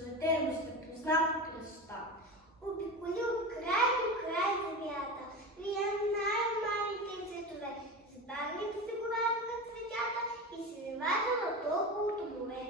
цветено светлозната красота. Обиколи от край до край земята, вия най-малите цветове. Забавили се горадоха цветята и се левадала толкова домове.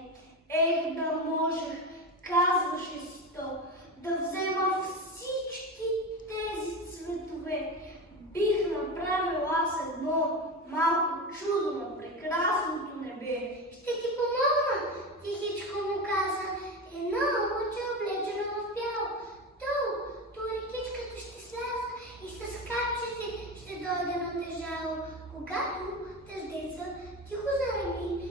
Ех, да можех, казваше си то, да взема всички тези цветове. Бих направил аз едно малко чудо на прекрасното небе. Ще ти помогна, тихичко му каза. Едно лъче облечено в бяло. То рекичката ще сляза и с капчици ще дойде на тежало. Когато дъждеца тихо зареми,